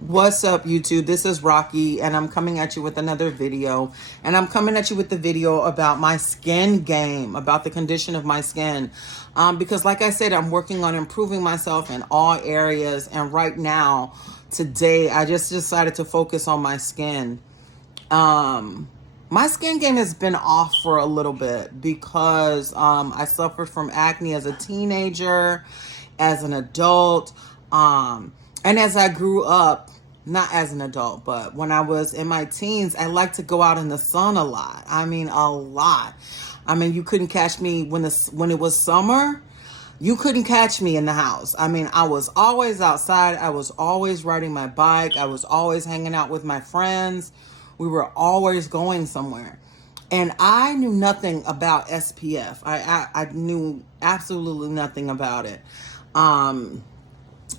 What's up, YouTube? This is Rocky, and I'm coming at you with another video. And I'm coming at you with the video about my skin game, about the condition of my skin. Because like I said, I'm working on improving myself in all areas. And right now, today, I just decided to focus on my skin. My skin game has been off for a little bit because I suffered from acne as a teenager, as an adult, and as I grew up. Not as an adult, but when I was in my teens, I liked to go out in the sun a lot. I mean, a lot. I mean, you couldn't catch me when it was summer. You couldn't catch me in the house. I mean, I was always outside. I was always riding my bike. I was always hanging out with my friends. We were always going somewhere. And I knew nothing about SPF. I knew absolutely nothing about it.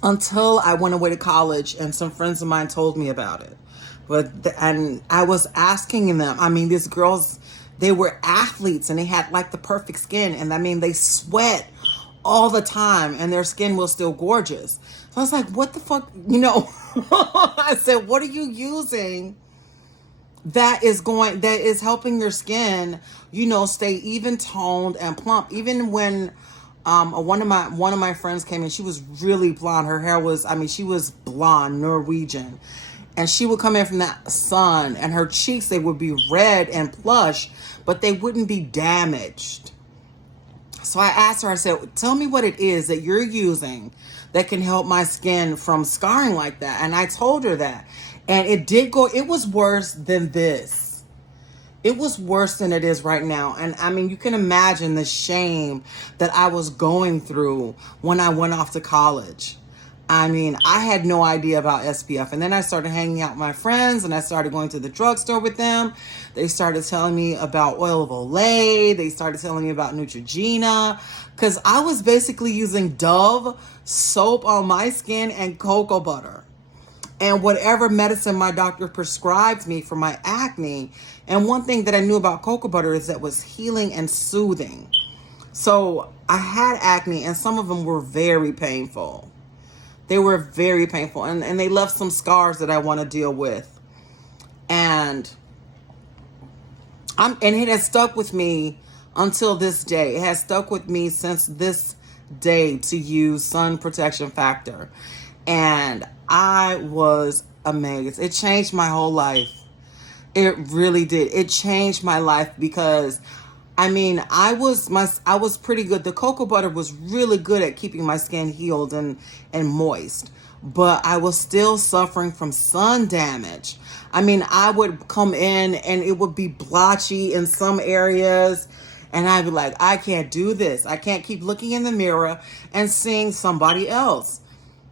Until I went away to college and some friends of mine told me about it. And I was asking them, I mean, these girls, they were athletes and they had like the perfect skin. And I mean, they sweat all the time and their skin was still gorgeous. So I was like, what the fuck, I said, what are you using that is helping your skin, stay even toned and plump? Even when one of my friends came in, she was really blonde. Her hair was, she was blonde, Norwegian. And she would come in from that sun and her cheeks, they would be red and plush, but they wouldn't be damaged. So I asked her, I said, tell me what it is that you're using that can help my skin from scarring like that. And I told her that. And it was worse than this. It was worse than it is right now. And I mean, you can imagine the shame that I was going through when I went off to college. I mean, I had no idea about SPF. And then I started hanging out with my friends and I started going to the drugstore with them. They started telling me about oil of Olay. They started telling me about Neutrogena. Because I was basically using Dove soap on my skin and cocoa butter. And whatever medicine my doctor prescribed me for my acne. And one thing that I knew about cocoa butter is that it was healing and soothing. So I had acne and some of them were very painful. They were very painful and they left some scars that I want to deal with. And it has stuck with me until this day. It has stuck with me since this day to use sun protection factor. And I was amazed. It changed my whole life. It really did. It changed my life because, I was pretty good. The cocoa butter was really good at keeping my skin healed and moist. But I was still suffering from sun damage. I mean, I would come in and it would be blotchy in some areas. And I'd be like, I can't do this. I can't keep looking in the mirror and seeing somebody else.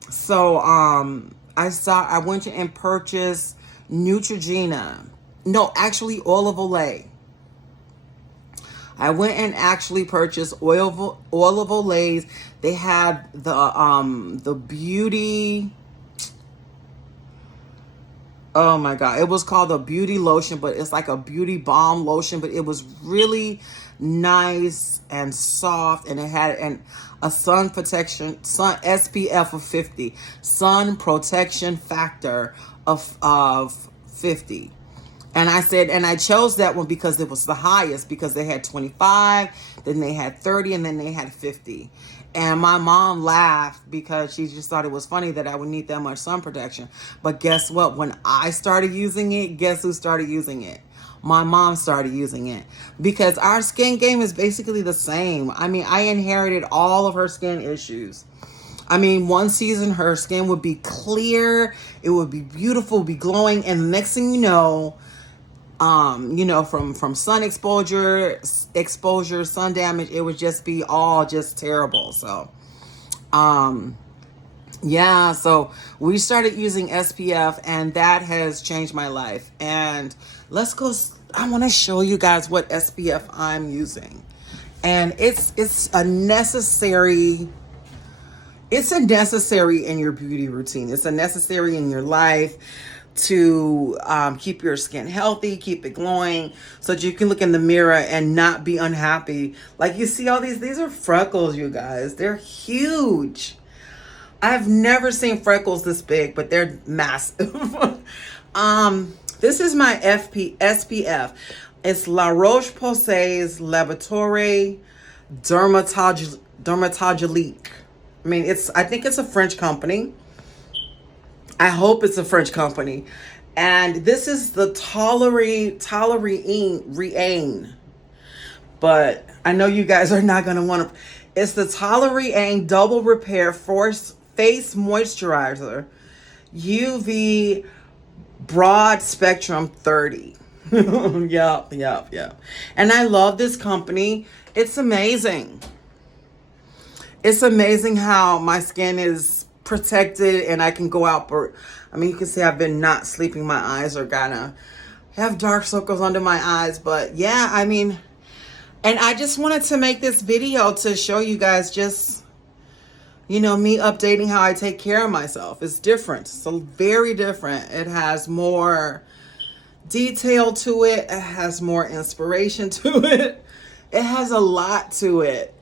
So I went and purchased Neutrogena. No, actually oil of Olay. I went and actually purchased oil of Olay. They had the beauty. Oh my God. It was called a beauty lotion, but it's like a beauty balm lotion, but it was really nice and soft. And it had a sun SPF of 50, sun protection factor of 50. And I chose that one because it was the highest, because they had 25, then they had 30, and then they had 50. And my mom laughed because she just thought it was funny that I would need that much sun protection. But guess what? When I started using it, guess who started using it? My mom started using it, because our skin game is basically the same. I mean, I inherited all of her skin issues. I mean, one season her skin would be clear, it would be beautiful, be glowing, and the next thing you know, from sun exposure, sun damage, it would just be all just terrible. So, yeah, so we started using SPF and that has changed my life. And I want to show you guys what SPF I'm using. And it's a necessary in your beauty routine. It's a necessary in your life to keep your skin healthy, keep it glowing, so that you can look in the mirror and not be unhappy. Like, you see all these are freckles, you guys. They're huge. I've never seen freckles this big, but they're massive. This is my SPF. It's La Roche-Posay's Laboratoire Dermatologique. I mean, I think it's a French company. I hope it's a French company. And this is the Toleriane. But I know you guys are not going to want to. It's the Toleriane Double Repair Force Face Moisturizer. UV Broad Spectrum 30. Yep. And I love this company. It's amazing. It's amazing how my skin is protected and I can go out for, I mean, you can see I've been not sleeping. My eyes are gonna have dark circles under my eyes. But yeah, I mean, and I just wanted to make this video to show you guys just, you know, me updating how I take care of myself. It's different. So very different. It has more detail to it. It has more inspiration to it. It has a lot to it.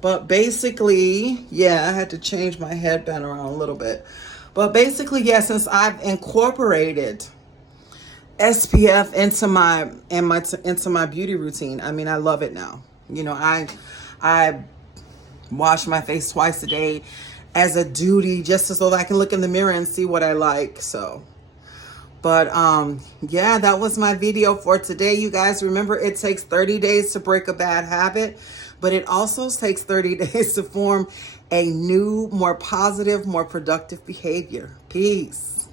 But basically, yeah, I had to change my headband around a little bit. But basically, yeah, since I've incorporated SPF into my beauty routine, I mean, I love it now. You know, I wash my face twice a day as a duty, just so that I can look in the mirror and see what I like. So, but yeah, that was my video for today. You guys remember, it takes 30 days to break a bad habit, but it also takes 30 days to form a new, more positive, more productive behavior. Peace.